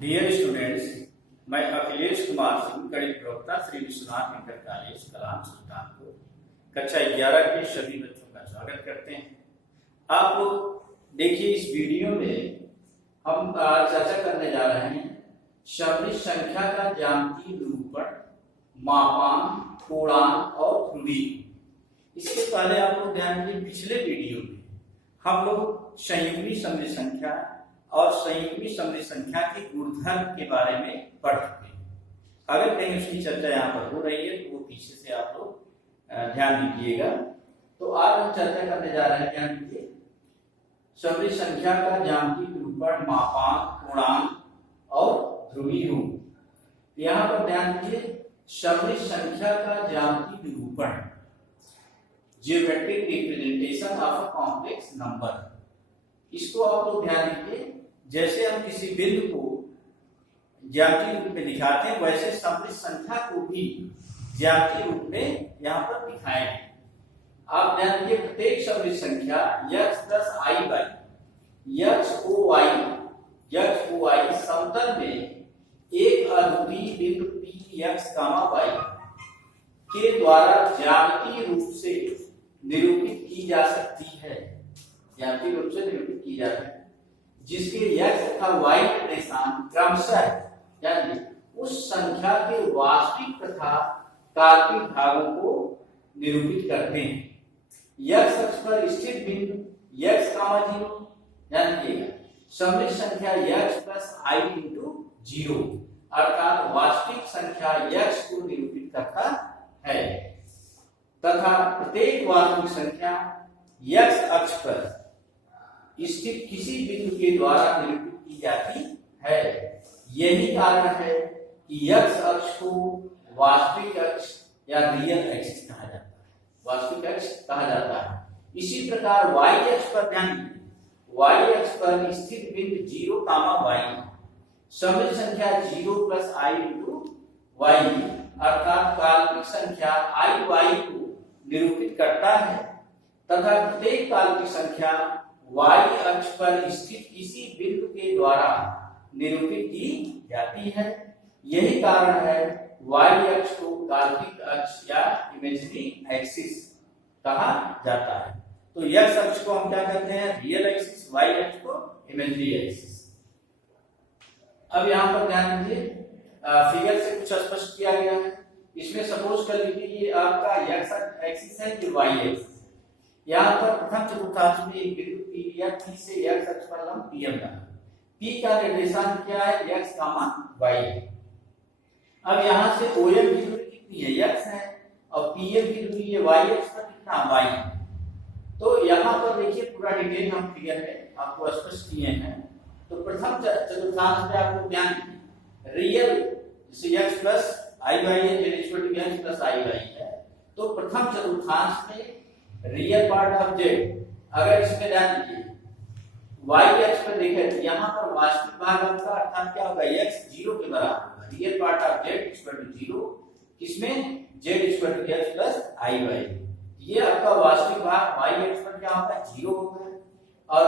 Dear students, मैं अखिलेश कुमार सिंह, गणित प्रवक्ता श्री विश्वनाथ इंटर कॉलेज कलाम सुल्तानपुर, कक्षा 11 के सभी बच्चों का स्वागत करते हैं। आप लोग देखिए, इस वीडियो में हम चर्चा करने जा रहे हैं सभी संख्या का ज्यामितीय निरूपण, मापांक, पूर्णांक और ध्रुवी। इसके पहले आप लोग ध्यान दीजिए, पिछले वीडियो में हम लोग संयुग्मी समृद्ध संख्या और संयुग्मी समृद्ध संख्या के गुणधर्म के बारे में पढ़ चुके हैं। अगर कहीं उसकी चर्चा यहाँ पर हो रही है तो वो पीछे से आप लोग ध्यान दीजिएगा। तो आज हम चर्चा करने जा रहे हैं, ध्यान दीजिए, समृद्ध संख्या का ज्यामितीय निरूपण, मापांक, पूर्णांक और ध्रुवी रूप। यहाँ पर ध्यान दीजिए, समृद्ध संख्या का ज्यामितीय निरूपण, geometric representation of a complex number. इसको आप लोग ध्यान दीजिए, जैसे हम किसी बिंदु को ज्यामितीय रूप में दिखाते हैं, वैसे समृद्ध संख्या को भी ज्यामितीय रूप में यहाँ पर दिखाएं। आप ध्यान दीजिए, प्रत्येक समृद्ध संख्या x plus i by x o y समतल में एक अद्वितीय बिंदु p x, y के द्वारा ज्यामितीय रूप से निरूपित की जा सकती है। ज्यामितीय रूप से निरूपित की जाती है, जिसके x तथा y निर्देशांक क्रमशः यानी उस संख्या के वास्तविक तथा काल्पनिक भागों को निरूपित करते हैं। x अक्ष पर स्थित बिंदु x, 0 ध्यान दीजिएगा, समृद्ध संख्या x प्लस i इंटू 0 अर्थात वास्तविक संख्या x को निरूपित करता है, तथा प्रत्येक वास्तविक संख्या x अक्ष पर स्थित किसी बिंदु के द्वारा निरूपित की जाती है। यही कारण है कि x अक्ष को वास्तविक अक्ष या रियल एक्सिस कहा जाता है, वास्तविक अक्ष कहा जाता है। इसी प्रकार y अक्ष पर ध्यान दीजिए, y अक्ष पर स्थित बिंदु 0, y समृद्ध संख्या 0 प्लस i इंटू y अर्थात काल्पनिक संख्या i y को निरूपित करता है, तथा प्रत्येक काल्पनिक संख्या y अक्ष पर स्थित किसी बिंदु के द्वारा निरूपित की जाती है। यही कारण है y अक्ष को काल्पनिक अक्ष या इमेजिनरी एक्सिस कहा जाता है। तो x अक्ष को हम क्या कहते हैं? रियल एक्सिस, y अक्ष को इमेजिनरी एक्सिस। अब यहाँ पर ध्यान दीजिए, फिगर से कुछ स्पष्ट किया गया है। इसमें सपोज कर लीजिए ये आपका x एक्सिस है, ये y एक्सिस। यहाँ पर प्रथम चतुर्थांश में एक बिंदु P लिया, P से x अक्ष पर हम PM डाला। P का निर्देशांक क्या है? x, y है। अब यहाँ से OM की दूरी कितनी है? x है, और PM की दूरी ये y अक्ष पर कितना? y है। तो यहाँ पर देखिए, पूरा डिटेल हम फिगर में आपको स्पष्ट किए हैं। तो प्रथम चतुर्थांश में आपको ध्यान रियल, जैसे x प्लस i बाई है, z equal to x plus i by है। तो प्रथम चतुर्थांश में रियल पार्ट ऑफ z, अगर इसमें ध्यान दीजिए y अक्ष पर देखें तो यहाँ पर वास्तविक भाग आपका अर्थात क्या होगा? x 0 के बराबर होगा। Real part of z equal to 0, किसमें? z equal to x plus i by. ये आपका वास्तविक भाग y अक्ष पर क्या होगा? 0 होगा। और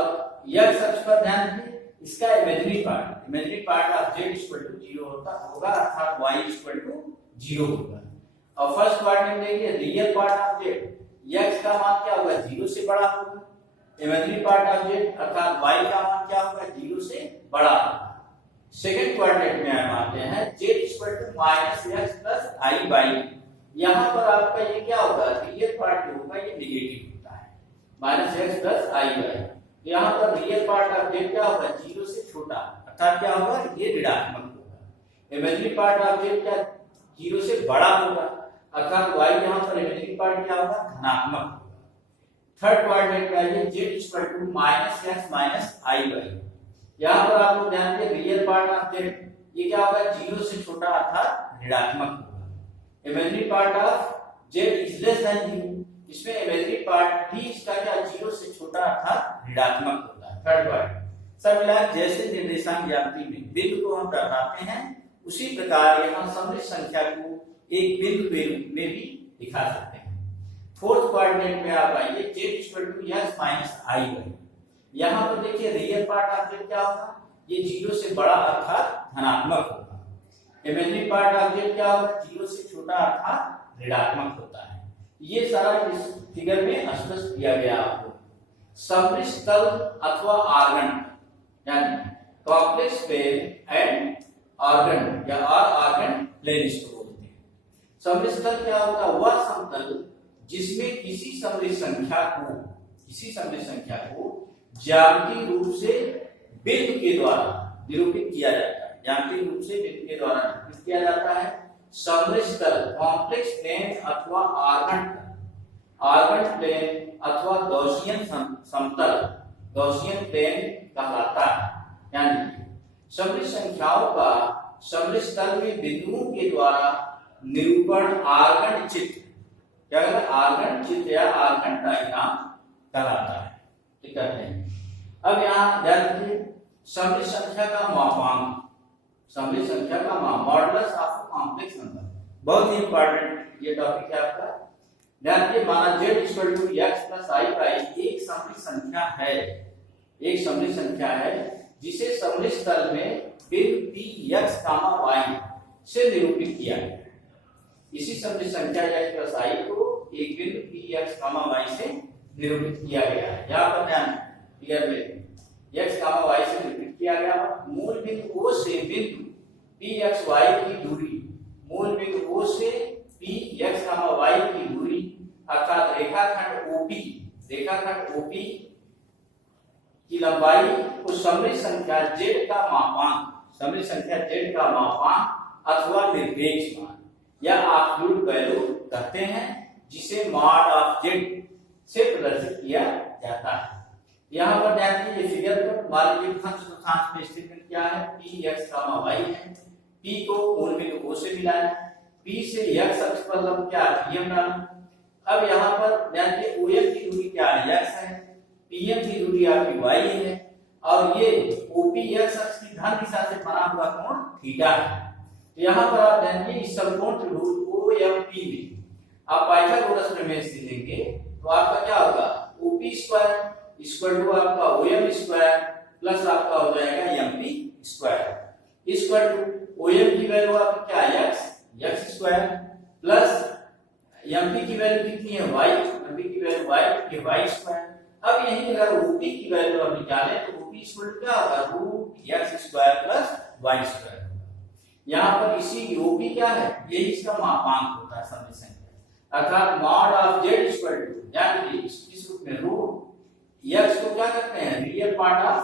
x अक्ष पर ध्यान दीजिए, इसका imaginary part of z equal to 0 होगा, अर्थात y इक्वल टू 0 होगा। और फर्स्ट पार्ट में देखिए, real part of z, x का मान क्या होगा? 0 से बड़ा होगा। इमेजिनरी पार्ट ऑफ z अर्थात y का मान क्या होगा? 0 से बड़ा होगा। सेकंड क्वाड्रेंट में हम आते हैं, z equal to -x plus i by. यहाँ पर आपका ये क्या होगा? रियल पार्ट जो होगा ये नेगेटिव होता है, -x प्लस i बाई। यहाँ पर रियल पार्ट ऑफ z क्या होगा? 0 से छोटा, अर्थात क्या होगा? ये ऋणात्मक होगा। इमेजिनरी पार्ट ऑफ z क्या? 0 से बड़ा होगा, अर्थात y यहाँ पर इमेजिनरी पार्ट क्या होगा? धनात्मक होगा। थर्ड क्वाड्रेंट में आइए, z equal to -x minus i by. यहाँ पर आप लोग ध्यान दें, रियल पार्ट ऑफ z ये क्या होगा? 0 से छोटा, अर्थात ऋणात्मक होगा। Imaginary part of z is less than 0, इसमें इमेजिनरी पार्ट भी इसका क्या? 0 से छोटा, अर्थात ऋणात्मक होता है। थर्ड पार्ट सब मिला, जैसे निर्देशांक ज्यामिति में बिंदु को हम दर्शाते हैं, उसी प्रकार यहाँ समृद्ध संख्या को एक बिंदु के रूप में भी दिखा सकते हैं। फोर्थ क्वाड्रेंट में आप आइए, z equal to x minus i by. यहाँ पर देखिए, रियल पार्ट ऑफ z क्या होगा? ये 0 से बड़ा, अर्थात धनात्मक होगा। इमेजिनरी पार्ट ऑफ जेड क्या होगा, 0 से छोटा अर्थात ऋणात्मक होता है। ये सारा इस फिगर में स्पष्ट किया गया आपको। समृद्ध तल अथवा आर्गन यानी कॉम्प्लेक्स प्लेन एंड आर्गन या आर्गन प्लेन इसको बोलते हैं। समृद्ध तल क्या होता है, वह समतल जिसमें किसी समृद्ध संख्या को ज्यामितीय रूप से बिंदु के द्वारा निरूपित किया जाता है। ज्यामितीय रूप से बिंदु के द्वारा निरूपित किया जाता है। समृद्ध तल कॉम्प्लेक्स प्लेन अथवा आर्गन प्लेन अथवा गॉसियन समतल गॉसियन प्लेन कहलाता है। यानी समृद्ध संख्याओं का समृद्ध तल में बिंदुओं के द्वारा निरूपण आर्गन चित्र क्या कहते हैं, आर्गन चित्र या आर्गन डायग्राम कहलाता है। ठीक है। अब यहाँ ध्यान रखिए, समृद्ध संख्या का मापांक, समृद्ध संख्या का मॉडुलस ऑफ कॉम्प्लेक्स नंबर, बहुत ही इंपॉर्टेंट ये टॉपिक है आपका। ध्यान रखिए, माना z equal to x plus i by एक समृद्ध संख्या है जिसे समृद्ध तल में बिंदु p x, y से निरूपित किया गया है। इसी समृद्ध संख्या x प्लस i को एक बिंदु p x, y से निरूपित किया गया है। यहाँ पर ध्यान फिगर में x, y से निरूपित किया गया। मूल बिंदु O से बिंदु p x, y की दूरी, मूल बिंदु O से p x, y की दूरी अर्थात रेखाखंड OP की लंबाई को समृद्ध संख्या z का मापांक अथवा निरपेक्ष मान या एब्सोल्यूट वैल्यू कहते हैं, जिसे मॉड ऑफ z से प्रदर्शित किया जाता है। यहाँ पर ध्यान दीजिए, फिगर पर मान लीजिए खंड चतुर्थांश में स्टेटमेंट क्या है, p x, y है। p को मूल बिंदु O से मिला है, p से x अक्ष पर हम क्या pm डाला। अब यहाँ पर ध्यान दीजिए, OM की दूरी क्या है, x है, PM की दूरी आपकी y है और ये OPX अक्ष की धन दिशा से बना हुआ कोण थीटा है। तो यहाँ पर आप ध्यान दीजिए, इस समकोण त्रिभुज OMP में आप पाइथागोरस प्रमेय से लेंगे तो आपका क्या होगा, OP स्क्वायर इक्वल टू आपका OM स्क्वायर प्लस आपका हो जाएगा MP square equal to OM की वैल्यू आपकी क्या है, x स्क्वायर प्लस MP की वैल्यू कितनी है, y, MP की वैल्यू y, ये y स्क्वायर। अब यही अगर OP की वैल्यू हम निकालें तो OP इक्वल टू क्या होगा, root x square plus y square. यहाँ पर इसी OP क्या है, यही इसका मापांक होता है समृद्ध संख्या, अर्थात mod of z equal to, यानी इस रूप में रूट x को क्या करते हैं, रियल पार्ट ऑफ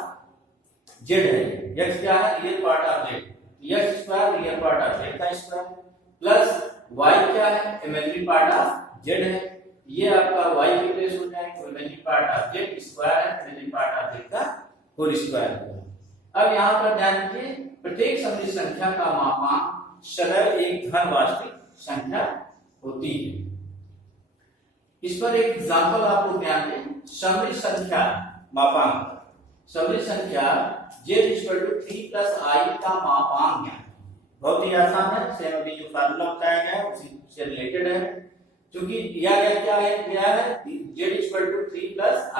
z है, x क्या है, real part of z, x square real part of z का स्क्वायर प्लस y क्या है, इमेजिनरी पार्ट ऑफ z है, ये आपका y की प्लेस हो जाएगा, imaginary part of z square है, इमेजिनरी पार्ट ऑफ z का होल स्क्वायर होगा। अब यहाँ पर ध्यान दीजिए, प्रत्येक समृद्ध संख्या का मापांक सदैव एक धन वास्तविक संख्या होती है। इस पर एक एग्जांपल आप लोग ध्यान दें, समृद्ध संख्या मापांक, समृद्ध संख्या z equal to 3 plus i का मापांक है। बहुत ही आसान है, सेम अभी जो फार्मूला बताया गया है उसी से रिलेटेड है। क्योंकि दिया गया है z equal to 3 plus i,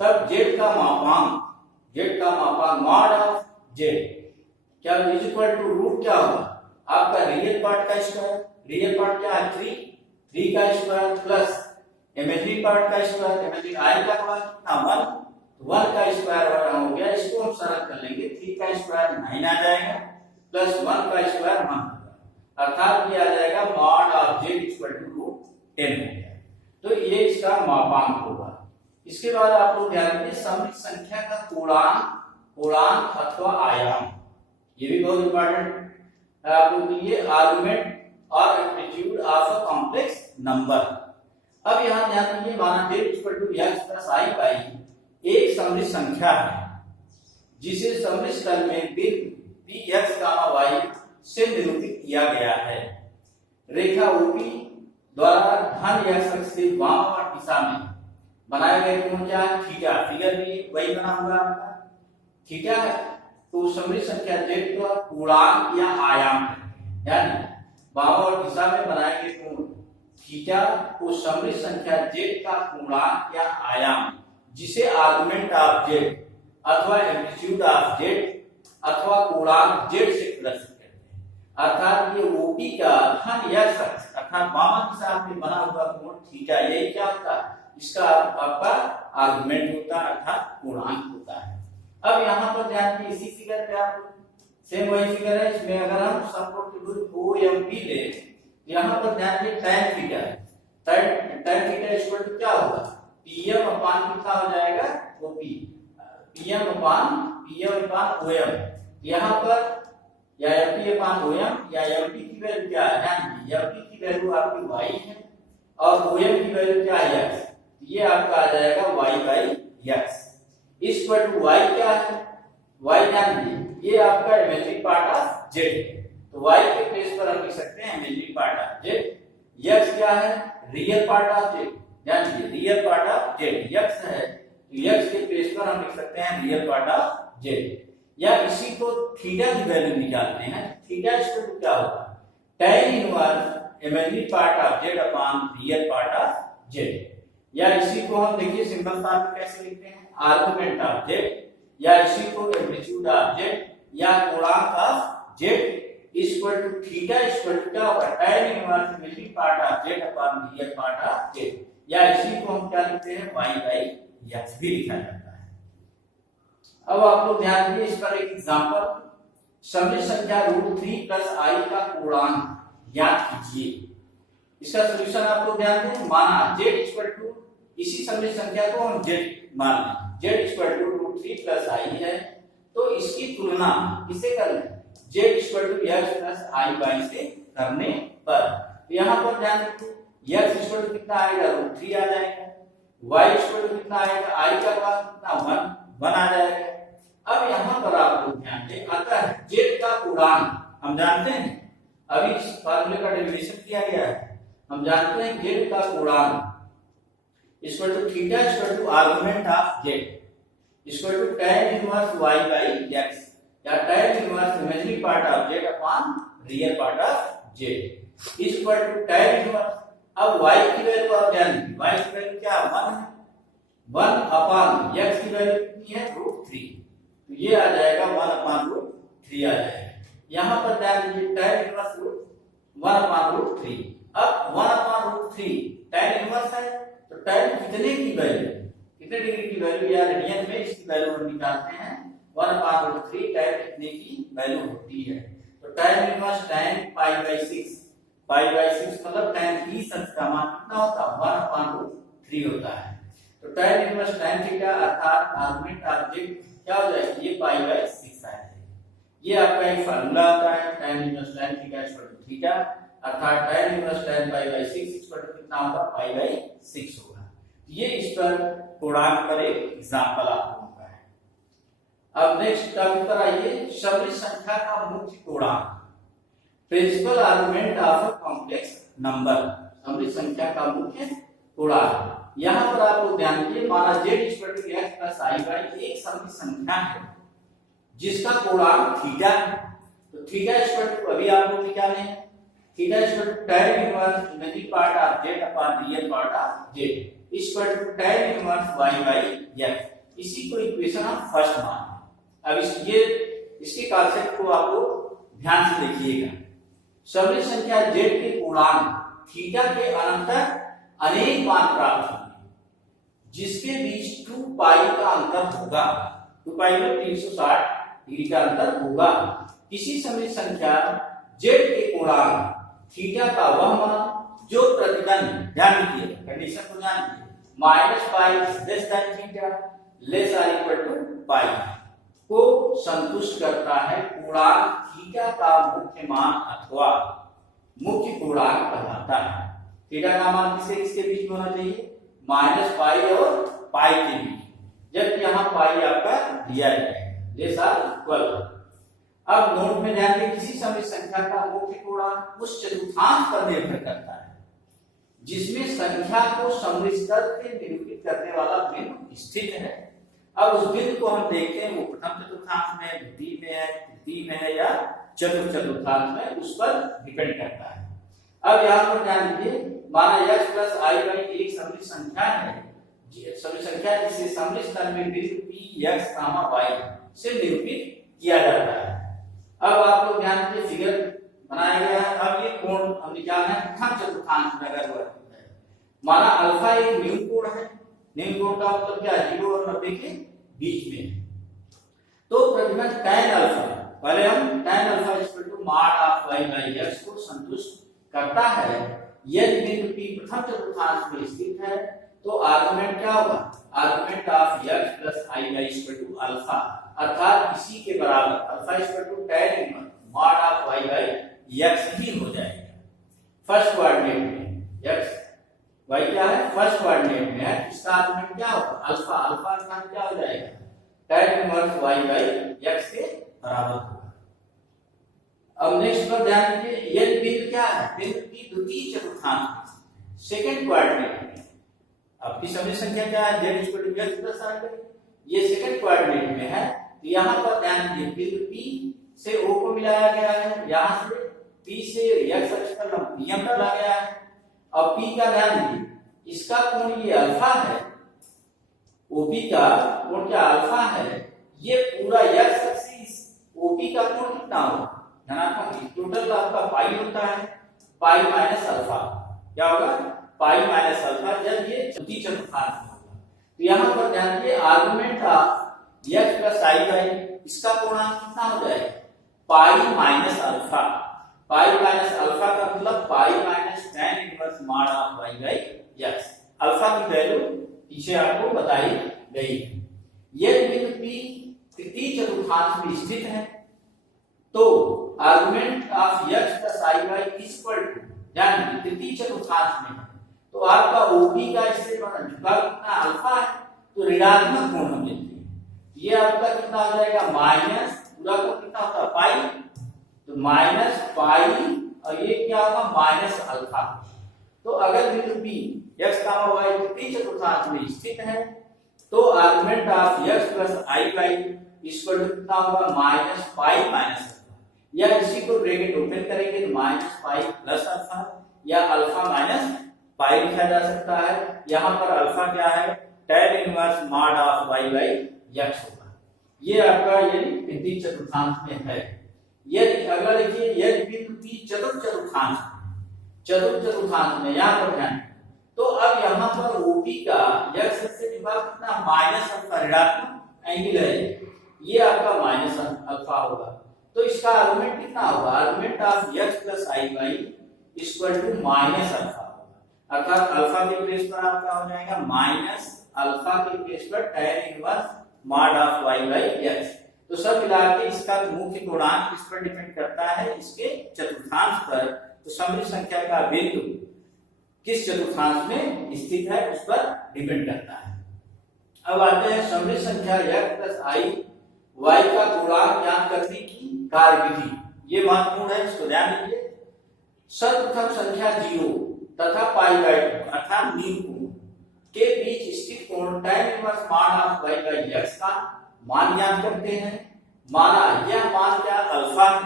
तब z का मापांक मॉड ऑफ z क्या इज इक्वल टू रूट क्या होगा, आपका रियल पार्ट का स्क्वायर, रियल पार्ट क्या है 3 का स्क्वायर प्लस इमेजिनरी पार्ट का स्क्वायर, इमेजिनरी i का कितना 1 का स्क्वायर हो गया। इसको हम सरल कर लेंगे, 3 का स्क्वायर 9 आ जाएगा प्लस 1 का स्क्वायर 1 होगा, अर्थात ये आ जाएगा mod of z equal to root 10 हो गया। तो ये इसका मापांक होगा। इसके बाद आप लोग ध्यान रखिए, समृद्ध संख्या का पूर्णांक अथवा आयाम, ये भी बहुत इंपॉर्टेंट है आप लोग के लिए, आर्गुमेंट और amplitude of a complex number. अब यहाँ ध्यान दीजिए, माना z equal to x plus i by एक समृद्ध संख्या है जिसे समृद्ध तल में बिंदु px, y से निरूपित किया गया है। रेखा OP द्वारा धन x अक्ष से वामावर्त दिशा में बनाए गए कोण क्या है, थीटा। फिगर भी वही बना हुआ आपका थीटा है। तो समृद्ध संख्या z का पूर्णांक या आयाम है, यानी वामावर्त दिशा में बनाए गए कोण थीटा को समृद्ध संख्या z का पूर्णांक या आयाम, जिसे आर्गुमेंट ऑफ z अथवा एम्पलीट्यूड ऑफ z अथवा कोणांक z से प्रदर्शित करते हैं। अर्थात ये OP का धन x अक्ष अर्थात वामा दिशा में बना हुआ कोण थीटा, यही क्या होता है, इसका आपका आर्गुमेंट होता है अर्थात पूर्णांक होता है। अब यहाँ पर ध्यान दें, इसी फिगर पे आप सेम वही फिगर है, इसमें अगर हम समकोण त्रिभुज OMP ले, यहाँ पर ध्यान दें tan theta, tan theta equal to क्या होगा, PM अपान कितना हो जाएगा OP, PM अपान OM। यहाँ पर या MP अपान OM या MP की वैल्यू क्या है, ध्यान दीजिए MP की वैल्यू आपकी y है और OM की वैल्यू क्या है x, ये आपका आ जाएगा y by x equal to y क्या है, y ध्यान दीजिए ये आपका इमेजिनरी पार्ट ऑफ z है, तो y के प्लेस पर हम लिख सकते हैं imaginary part of z, x क्या है रियल पार्ट ऑफ z, ध्यान दीजिए real part of z x है, तो x के प्लेस पर हम लिख सकते हैं रियल पार्ट ऑफ z, या इसी को थीटा की वैल्यू निकालते हैं, थीटा इक्वल टू क्या होगा tan inverse imaginary part of z upon real part of z, या इसी को हम देखिए सिंपल फॉर्म में कैसे लिखते हैं, आर्गुमेंट ऑफ z, या इसी को एम्पलीट्यूड ऑफ z या कोणांक of z equal to theta equal to क्या होगा tan inverse imaginary part of z upon real part of z, या इसी को हम क्या लिखते हैं y बाई x भी लिखा जाता है। अब आप लोग ध्यान दीजिए, इस पर एक एग्जांपल, समित संख्या √3 प्लस i का पूर्णांक ज्ञात कीजिए। इसका सॉल्यूशन आप लोग ध्यान दें, माना z इक्वल टू, इसी समित संख्या को हम z मान लें, z equal to √3 plus i है, तो इसकी तुलना किसे कर लें, z equal to x plus i y से करने पर, तो यहाँ पर ध्यान रखिए x इक्वल टू कितना आएगा √3 आ जाएगा, y इक्वल टू कितना आएगा i का मान कितना 1 आ जाएगा। अब यहाँ पर आप लोग ध्यान दें, अतः z का पूर्णांक हम जानते हैं, अभी इस फार्मूले का डेरिवेशन किया गया है, हम जानते हैं z का पूर्णांक equal to theta equal to argument of z equal to tan inverse y by x या tan inverse imaginary part of z upon real part of z equal to tan inverse, अब y की value आप जान लीजिए, y की value क्या 1 है, 1 upon x की वैल्यू कितनी है √3, तो ये आ जाएगा 1 अपॉन √3 आ जाएगा। यहाँ पर ध्यान दीजिए tan इनवर्स 1 अपॉन √3, अब 1 अपॉन √3 tan इनवर्स है, तो tan कितने की वैल्यू, कितने डिग्री की वैल्यू या रेडियन में इसकी वैल्यू हम निकालते हैं, 1 अपॉन √3 tan कितने की वैल्यू होती है, तो tan inverse tan pi by 6 मतलब tan 30 अंश का मान कितना होता है 1 अपॉन √3 होता है, तो tan इनवर्स tan थीटा अर्थात आर्गुमेंट ऑफ z क्या हो जाएगा, ये पाई बाई 6 आ जाएगा। ये आपका एक फार्मूला होता है tan inverse tan theta equal to theta अर्थात tan inverse tan pi by 6 equal to कितना होगा पाई बाई 6 होगा। ये इस पर पूर्णांक पर एक एग्जांपल आप लोगों का है। अब नेक्स्ट टर्म पर आइए, समित संख्या का मुख्य पूर्णांक, principal argument of a complex number, समित संख्या का मुख्य पूर्णांक। यहाँ पर आप लोग ध्यान दीजिए, माना z equal to x plus i by एक समित संख्या है जिसका पूर्णांक थीटा है, तो थीटा इक्वल टू अभी आप लोग निकाले हैं, theta equal to tan inverse imaginary part of z upon real part of z equal to tan inverse y by x, इसी को इक्वेशन हम फर्स्ट मान। अब इसके कांसेप्ट को आप लोग ध्यान से देखिएगा, समित संख्या z के पूर्णांक थीटा के अनंतर अनेक मान प्राप्त होंगे जिसके बीच 2 पाई का अंतर होगा, 2 पाई में 360 डिग्री का अंतर होगा। किसी समित संख्या z के पूर्णांक थीटा का वह मान जो प्रतिबंध, ध्यान दीजिए कंडीशन को ध्यान दीजिए, minus pi less than theta less or equal to pi को संतुष्ट करता है, पूर्णांक थीटा का मुख्य मान अथवा मुख्य पूर्णांक कहलाता है। थीटा का मान किसके बीच में होना चाहिए, माइनस पाई और पाई के बीच, जबकि यहाँ पाई आपका दिया जाएगा, लेस आर इक्वल। अब नोट में ध्यान दें, किसी समित संख्या का मुख्य पूर्णांक उस चतुर्थांश पर निर्भर करता है जिसमें संख्या को समृद्ध से निरूपित करने वाला बिंदु स्थित है। अब उस बिंदु को हम देखते हैं, वो प्रथम चतुर्थांश में, द्वितीय में है, तृतीय में है या चतुर्थ चतुर्थांश में, उस पर डिपेंड करता है। अब यहाँ पर ध्यान दीजिए, माना x प्लस i बाई एक समृद्ध संख्या है, समृद्ध संख्या जिसे समृद्ध तल में बिंदु p x, y से निरूपित किया जाता है। अब आप लोग ध्यान दीजिए, फिगर बनाया गया है। अब ये कोण हम निकालना है प्रथम चतुर्थांश में अगर हुआ है। माना अल्फा एक न्यून कोण है, न्यून कोण का मतलब क्या है, 0 और 90 के बीच में। तो प्रतिबंध tan अल्फा, पहले हम tan alpha equal to mod of y by x को संतुष्ट करता है। यदि बिंदु P प्रथम चतुर्थांश में स्थित है तो आर्गुमेंट क्या होगा, argument of x plus i y equal to alpha, अर्थात इसी के बराबर alpha equal to tan inverse mod of y by x ही हो जाएगा। फर्स्ट कोऑर्डिनेट में x y क्या है, फर्स्ट कोऑर्डिनेट में है, इसका आर्गुमेंट क्या होगा अल्फा, अल्फा अर्थात क्या हो जाएगा tan inverse y by x के बराबर होगा। अब नेक्स्ट पर ध्यान दीजिए, यदि बिंदु क्या है, बिंदु की द्वितीय चतुर्थांश सेकंड कोऑर्डिनेट में, आपकी सभी संख्या क्या है z equal to x plus i, ये सेकंड कोऑर्डिनेट में है। तो यहां पर ध्यान दीजिए, बिंदु P से O को मिलाया गया है, यहां से P से x अक्ष पर लंब Pm डाला गया है। अब P का ध्यान दीजिए, इसका कोण ये अल्फा है, OP का कोण क्या अल्फा है, ये पूरा x अक्ष से OP का कोण कितना होगा धनात्मक, टोटल आपका पाई होता है, पाई माइनस अल्फा, क्या होगा पाई माइनस अल्फा, जब ये द्वितीय चतुर्थांश में होगा। तो यहां पर ध्यान दीजिए, argument of x plus i by इसका कोणांक कितना हो जाएगा पाई माइनस अल्फा, पाई माइनस अल्फा का मतलब पाई minus tan inverse mod of y by x। Alpha की वैल्यू पीछे आपको बताई गई है। यदि बिंदु P तृतीय चतुर्थांश में स्थित है तो argument of x plus i y equal to, यानी तृतीय चतुर्थांश में है तो आपका OP का इससे झुकाव कितना अल्फा है, तो ऋणात्मक कोण हम लेते हैं, ये आपका कितना हो जाएगा माइनस, पूरा कोण कितना होता है पाई, तो माइनस पाई और ये क्या होगा माइनस अल्फा। तो अगर बिंदु P x y तृतीय चतुर्थांश में स्थित है तो argument of x plus i y equal to कितना होगा माइनस पाई माइनस अल्फा, या इसी को ब्रैकेट ओपन करेंगे तो माइनस पाई प्लस अल्फा या अल्फा माइनस पाई लिखा जा सकता है। यहाँ पर अल्फा क्या है tan inverse mod of y by x होगा। ये आपका ये तृतीय चतुर्थांश में है। यदि अगला देखिए, यदि बिंदु P चतुर्थ चतुर्थांश में यहाँ पर ध्यान, तो अब यहाँ पर OP का x से विभाग कितना माइनस अल्फा, ऋणात्मक एंगल है, ये आपका माइनस अल्फा होगा। तो इसका आर्गुमेंट कितना होगा, argument of x plus i y equal to minus alpha होगा, अर्थात अल्फा के प्लेस पर आपका हो जाएगा माइनस अल्फा के प्लेस पर tan inverse mod of y by x। तो सब मिला के इसका मुख्य गुणांक किस पर डिपेंड करता है, इसके चतुर्थांश पर। तो समृद्ध संख्या का बिंदु किस चतुर्थांश में स्थित है उस पर डिपेंड करता है। अब आते हैं समृद्ध संख्या x प्लस i y का गुणांक ज्ञात करने की कार्यविधि, ये महत्वपूर्ण है, इसको ध्यान दीजिए। सर्वप्रथम संख्या 0 तथा पाई बाई 2 अर्थात मीन कोण के बीच स्थित कोण tan inverse mod of y by x का मान ज्ञात करते हैं। माना यह मान क्या अल्फा है,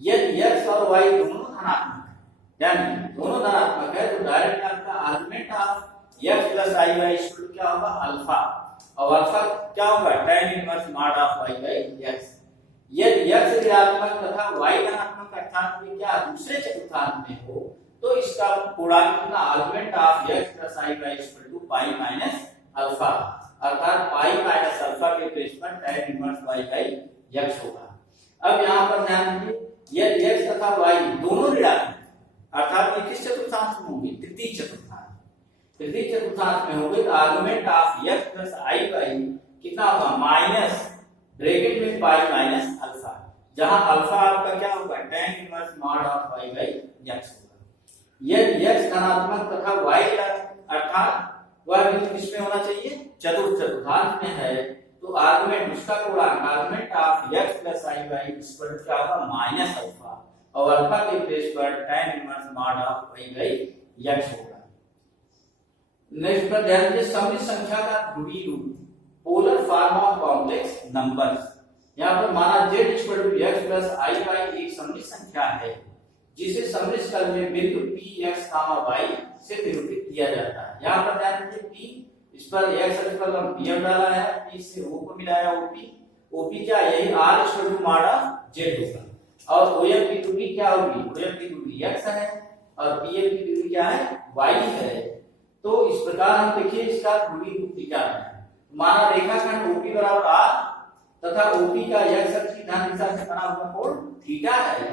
यदि x और y दोनों धनात्मक है, यानी दोनों धनात्मक है, तो डायरेक्ट आपका argument of x plus i y equal क्या होगा अल्फा, और अल्फा क्या होगा tan inverse mod of y by x। यदि x ऋणात्मक तथा y धनात्मक अर्थात ये क्या दूसरे चतुर्थांश में हो तो इसका गुणांक कितना argument of x plus i y equal to pi minus alpha, अर्थात पाई माइनस अल्फा के प्लेस पर tan inverse y by x होगा। अब यहाँ पर ध्यान दीजिए, यदि x तथा y दोनों ऋणात्मक अर्थात ये किस चतुर्थांश में होंगे तृतीय चतुर्थांश, तृतीय चतुर्थांश में होंगे तो argument of x plus i by कितना होगा माइनस ब्रैकेट में पाई माइनस अल्फा, जहां अल्फा आपका क्या होगा tan inverse mod of y by x होगा। यदि x धनात्मक तथा y अर्थात वह बिंदु किसमें होना चाहिए चतुर्थ चतुर्थांश में है तो आर्गुमेंट उसका गुणांक argument of x plus i y equal क्या होगा माइनस अल्फा, और अल्फा के प्लेस पर tan inverse mod of y by x होगा। नेक्स्ट पर ध्यान दीजिए, सममित संख्या का ध्रुवीय रूप polar form of complex numbers. यहाँ पर माना z equal to x plus i by एक सममित संख्या है जिसे सममित कल में बिंदु p x y से निरूपित किया जाता है। यहाँ पर ध्यान दीजिए p, इस पर x अक्ष पर हम pm डाला है, p से o को मिलाया ओपी क्या यही r equal to mod of z होगा और ओएफ की दूरी क्या होगी, ओएफ की दूरी x है और पीएफ की दूरी क्या है, y है। तो इस प्रकार हम देखिए इसका दूरी रूप निकालना है। माना रेखाखंड ओपी बराबर आर तथा ओपी का x अक्ष की धन दिशा से बना हुआ कोण थीटा है,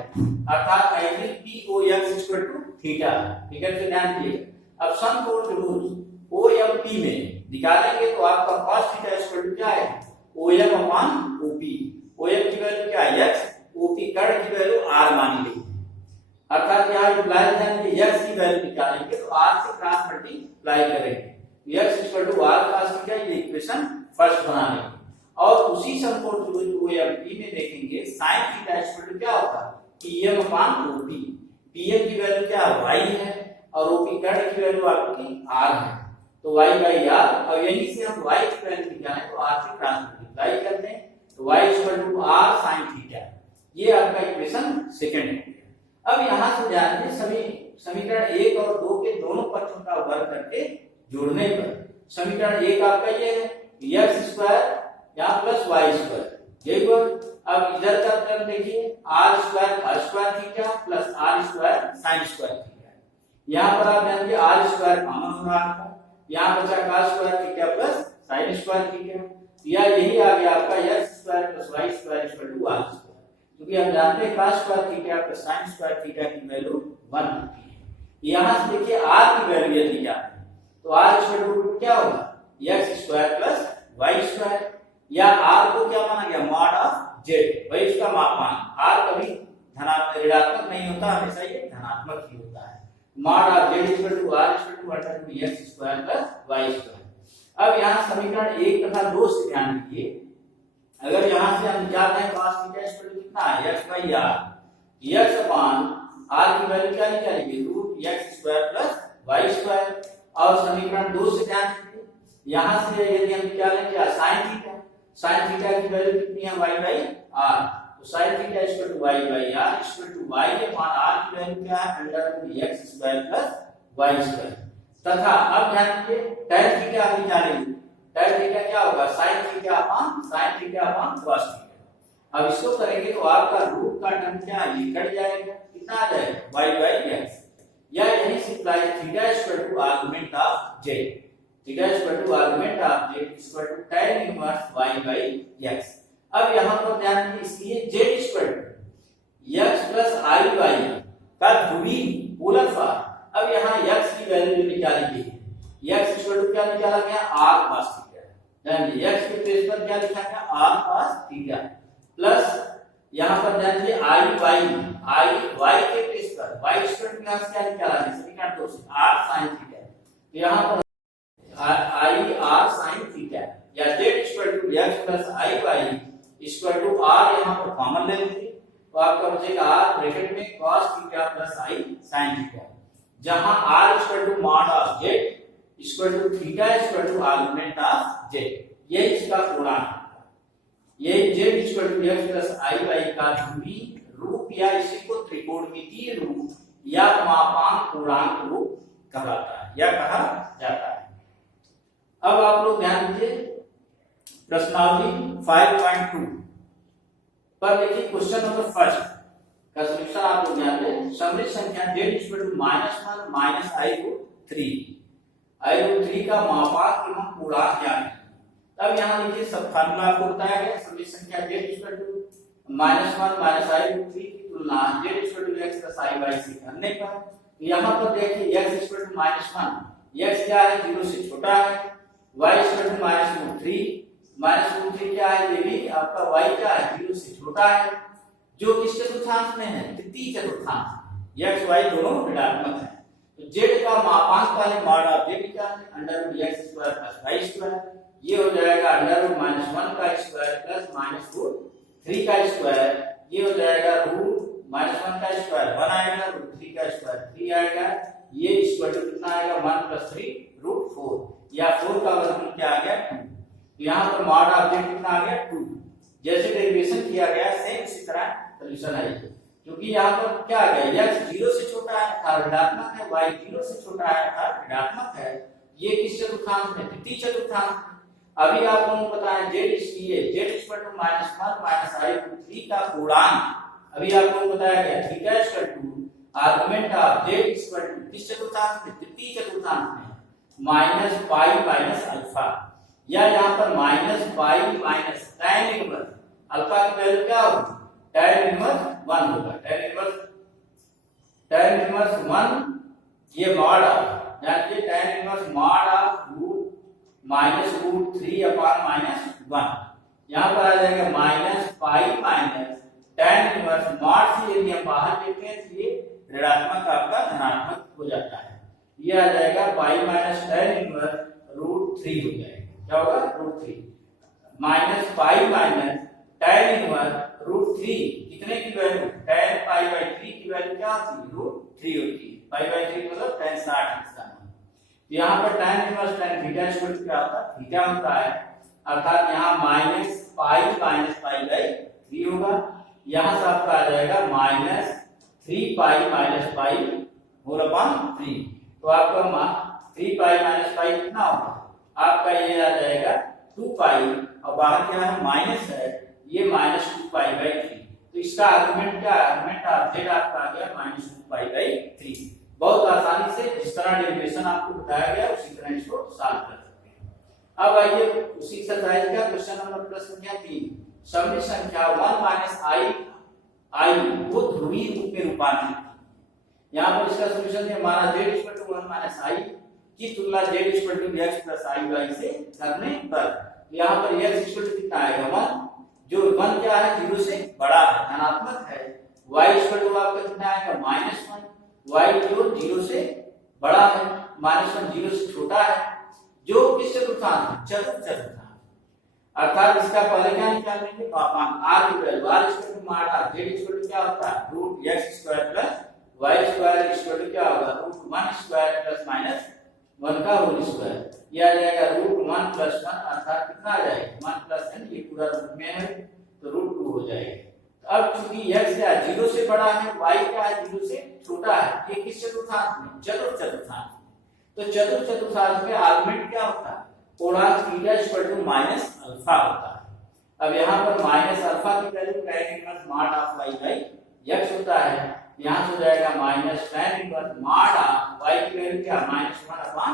अर्थात angle POX equal to theta. ठीक है, तो ध्यान दीजिए। अब समकोण त्रिभुज OMP में निकालेंगे तो आपका cos थीटा इक्वल टू क्या है, OM अपॉन OP। OM की वैल्यू क्या है x, OP कर्ण की वैल्यू r मानी गई, अर्थात यहाँ मल्टीप्लाई करेंगे x की वैल्यू निकालेंगे तो r से क्रॉस मल्टीप्लाई करेंगे, x equal to r cos theta, ये इक्वेशन फर्स्ट बना लेंगे। और उसी समकोण त्रिभुज OMP में देखेंगे sin थीटा इक्वल टू क्या होगा, PM अपॉन OP। PM की वैल्यू क्या है, y है और OP कर्ण की वैल्यू आपकी r है, तो y by r। और यहीं से हम y की वैल्यू निकालें तो r से क्रॉस मल्टीप्लाई करते हैं तो y equal to r sin theta, ये आपका इक्वेशन सेकंड है। अब यहां से ध्यान दें, सभी समीकरण 1 और 2 के दोनों पक्षों का वर्ग करके जोड़ने पर समीकरण 1 आपका ये है x स्क्वायर यहाँ प्लस y स्क्वायर, यही हुआ। अब इधर का टर्म देखिए r square cos square theta plus r square sin square theta. यहाँ पर आप ध्यान दीजिए r स्क्वायर कॉमन होगा आपका, यहाँ बचा cos square theta plus sin square theta, या यही आ गया आपका x square plus y square equal to r square, क्योंकि हम जानते हैं cos square theta plus sin square theta की वैल्यू 1 होती है। यहाँ से देखिए r की वैल्यू यदि क्या है तो r इक्वल टू क्या होगा, x square plus y square, या r को क्या माना गया, मॉड ऑफ z, वही इसका मापांक। r कभी धनात्मक ऋणात्मक नहीं होता, हमेशा ये धनात्मक ही होता है। Mod of z equal to r equal to under root x square plus y square. अब यहाँ समीकरण 1 तथा 2 से ध्यान दीजिए, अगर यहाँ से हम निकालते हैं cos थीटा इक्वल टू कितना है, x by r, x upon r की वैल्यू क्या निकालेंगे, root x square plus y square. और समीकरण 2 से ध्यान दीजिए, यहाँ से यदि हम निकालें क्या, sin थीटा, sin थीटा की वैल्यू कितनी है, y बाई r, तो sin theta equal to y by r equal to y upon r की वैल्यू क्या है, under root x square plus y square. तथा अब ध्यान दीजिए tan थीटा हम निकालेंगे, tan थीटा क्या होगा, sin theta upon cos theta. अब इसको करेंगे तो आपका रूट का टर्म क्या है, ये कट जाएगा, कितना आ जाएगा, y बाई x, या यही simply theta equal to argument of z, theta equal to argument of z equal to tan inverse y by x। अब यहां पर ध्यान दीजिए, इसलिए z equal to x plus i by का ध्रुवी पोलर फॉर्म। अब यहां x की वैल्यू निकाली गई है, x इक्वल टू क्या निकाला गया, r cos थीटा, ध्यान दीजिए x के प्लेस पर क्या लिखा गया, r cos थीटा, प्लस यहां पर ध्यान दीजिए i बाई i y के प्लेस पर y इक्वल टू यहां से क्या निकाला है, समीकरण 2 से r sin थीटा, तो यहां पर i r sin थीटा, या z equal to x plus i y equal to r, यहां पर कॉमन ले लेंगे तो आपका बचेगा r ब्रैकेट में cos theta plus i sin theta, जहां r equal to mod of z equal to theta equal to argument of z, ये इसका पूर्णांक है। ये z equal to x plus i by का ध्रुवी रूप, या इसी को त्रिकोणमितीय रूप या मापांक पूर्णांक रूप कहलाता है या कहा जाता है। अब आप लोग ध्यान दीजिए प्रश्नावली 5.2 पर देखिए क्वेश्चन नंबर फर्स्ट का सॉल्यूशन आप लोग ध्यान दें। समृद्ध संख्या z equal to -1 minus i√3 का मापांक एवं पूर्णांक ज्ञात है। तब यहाँ देखिए सब फार्मूला आपको बताया गया, समृद्ध संख्या z equal to -1 minus i√3 की तुलना z equal to x plus i y से करने पर यहाँ पर देखिए x इक्वल टू -1, x क्या है, 0 से छोटा है, y इक्वल टू -√3 क्या है, ये भी आपका y क्या है, 0 से छोटा है, जो किस चतुर्थांश में है, तृतीय चतुर्थांश, x y दोनों ऋणात्मक है। तो z का मापांक वाले मॉड ऑफ z निकालने, under root x square plus y square, ये हो जाएगा अंडर रूट -1 का स्क्वायर प्लस -√3 का स्क्वायर, ये हो जाएगा रूट -1 का स्क्वायर 1 आएगा, √3 का स्क्वायर 3 आएगा, ये इक्वल टू कितना आएगा, 1 + 3 √4, या 4 का वर्गमूल क्या आ गया, 2। तो यहाँ पर मॉड ऑफ z कितना आ गया, 2। जैसे डेरिवेशन किया गया सेम इसी तरह सॉल्यूशन आएगा, क्योंकि यहाँ पर क्या आ गया, x 0 से छोटा है अर्थात ऋणात्मक है, y 0 से छोटा है अर्थात ऋणात्मक है, ये किस चतुर्थांश में, तृतीय चतुर्थांश। अभी आप लोगों को पता है z equal to -1 minus i root 3 का पूर्णांक अभी आप लोगों को बताया गया theta equal to argument of z equal to किस चतुर्थांश में, तृतीय चतुर्थांश में माइनस पाई माइनस अल्फा, या यहाँ पर minus pi minus tan inverse alpha की वैल्यू क्या होगी, tan इनवर्स 1 होगा। tan इनवर्स 1 ये मॉड ऑफ यानी कि tan inverse mod of minus root 3 upon minus 1, यहाँ पर आ जाएगा minus pi minus tan inverse mod से यदि हम बाहर लेते हैं तो ये ऋणात्मक आपका धनात्मक हो जाता है, ये आ जाएगा pi minus tan inverse root 3 हो जाएगा। क्या होगा, root 3 minus pi minus tan inverse root 3 कितने की वैल्यू, tan पाई बाई 3 की वैल्यू क्या होती है, रूट 3 होती है। पाई बाई 3 मतलब tan 60 इसका नाम। तो यहाँ पर tan inverse tan theta equal to क्या होता है, थीटा होता है, अर्थात यहाँ माइनस पाई बाई 3 होगा, यहाँ से आपका आ जाएगा माइनस 3 पाई माइनस पाई होल अपॉन 3। तो आपका 3 पाई माइनस पाई कितना होगा, आपका ये आ जाएगा 2 पाई और बाहर क्या है माइनस है, ये माइनस 2 पाई बाई 3। तो इसका आर्गुमेंट क्या है, आर्गुमेंट ऑफ z आपका आ गया माइनस 2 पाई बाई 3। बहुत आसानी से जिस तरह डेरिवेशन आपको बताया गया उसी तरह इसको सॉल्व कर सकते हैं। अब आइए उसी एक्सरसाइज का क्वेश्चन नंबर प्रश्न संख्या 3, सभी संख्या 1 माइनस आई को ध्रुवीय रूप में रूपांतरित। यहाँ पर इसका सॉल्यूशन है हमारा z equal to 1 minus i की तुलना z equal to x plus i y से करने पर यहाँ पर x इक्वल टू कितना आएगा 1, जो 1 क्या है 0 से बड़ा है धनात्मक है, y इक्वल टू आपका कितना आएगा -1, y जो 0 से बड़ा है, -1 0 से छोटा है, जो किस चतुर्थांश, चतुर्थांश, अर्थात इसका पहले क्या निकालेंगे पापांक r की value r equal to mod r, z equal to क्या होता है root x square plus y square equal to क्या होगा रूट 1 स्क्वायर प्लस माइनस 1 का होल स्क्वायर, ये आ जाएगा रूट 1 प्लस 1 अर्थात कितना आ जाएगा 1 प्लस n, ये पूरा रूट में है तो रूट 2 हो जाएगा। तो अब चूंकि x क्या 0 से बड़ा है, y क्या है 0 से छोटा है, ये किस चतुर्थांश में, चतुर्थांश। तो चतुर्थांश में आर्गुमेंट क्या होता है, पूर्णांक theta equal to minus alpha होता है। अब यहाँ पर माइनस अल्फा की value tan inverse mod of y by x होता है, यहाँ से हो जाएगा minus tan inverse mod of y की वैल्यू क्या -1 अपॉन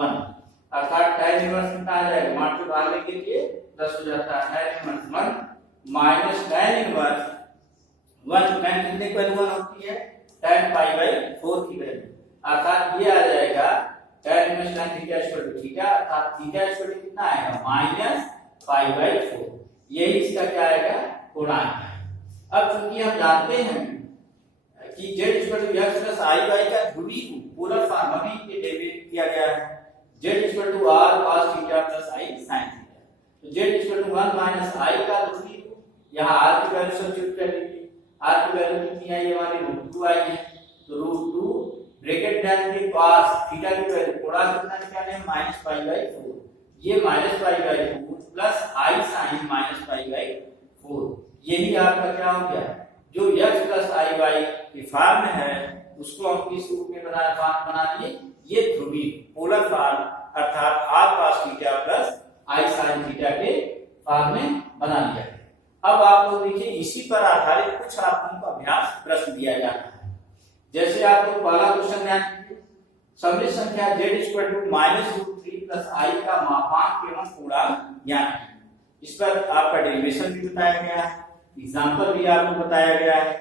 1, अर्थात tan इनवर्स कितना आ जाएगा, मॉड से बाहर लेके लिए प्लस हो जाता है tan inverse 1 minus tan inverse 1, tan कितने की वैल्यू 1 होती है, tan पाई बाई 4 की वैल्यू, अर्थात ये आ जाएगा tan inverse tan theta equal to theta, अर्थात थीटा इक्वल टू कितना आएगा माइनस पाई बाई 4, यही इसका क्या आएगा पूर्णांक है। अब चूंकि हम जानते हैं कि z equal to x plus i y का ध्रुवीय रूप पोलर फॉर्म अभी ये डेरिवेट किया गया है, z equal to r cos theta plus i sin theta, तो z equal to 1 minus i का ध्रुवीय रूप, यहाँ r की वैल्यू सब्स्टिट्यूट कर लीजिए, r की वैल्यू कितनी आई है हमारी रूट 2 आई है, तो रूट 2 ब्रैकेट डाल के cos थीटा की वैल्यू पूर्णांक कितना निकाले हैं माइनस पाई बाई 4, ये minus pi by 4 plus i sin minus pi by 4, यही आपका क्या हो गया, जो x प्लस आई वाई के फॉर्म में है उसको हम किस रूप में बना लिए, ये ध्रुवीय पोलर फॉर्म अर्थात r cos theta plus i sin theta के फॉर्म में बना लिया। अब आप लोग देखिए इसी पर आधारित कुछ आप लोगों को अभ्यास प्रश्न दिया जाता है, जैसे आप लोग पहला क्वेश्चन ध्यान दीजिए, सममित संख्या z equal to -√3 plus i का मापांक एवं पूर्णांक ज्ञात है। इस पर आपका डेरिवेशन भी बताया गया है, एग्जांपल भी आपको बताया गया है।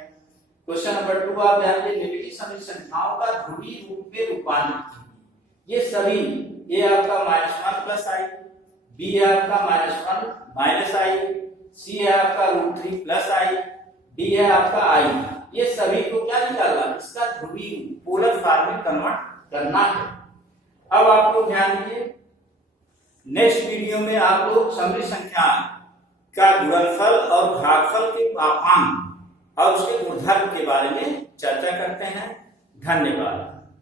क्वेश्चन नंबर 2 आप ध्यान दें, निम्नलिखित सभी संख्याओं का ध्रुवीय रूप में रूपांतरित कीजिए। ये सभी a आपका -1 प्लस i, b है आपका -1 माइनस i, c है आपका √3 प्लस i, d है आपका i, ये सभी को क्या निकालना, इसका ध्रुवीय पोलर फॉर्म में कन्वर्ट करना है। अब आप लोग ध्यान दीजिए, नेक्स्ट वीडियो में आप लोग सममित संख्या का गुणनफल और भागफल के मापांक और उसके गुणधर्म के बारे में चर्चा करते हैं। धन्यवाद।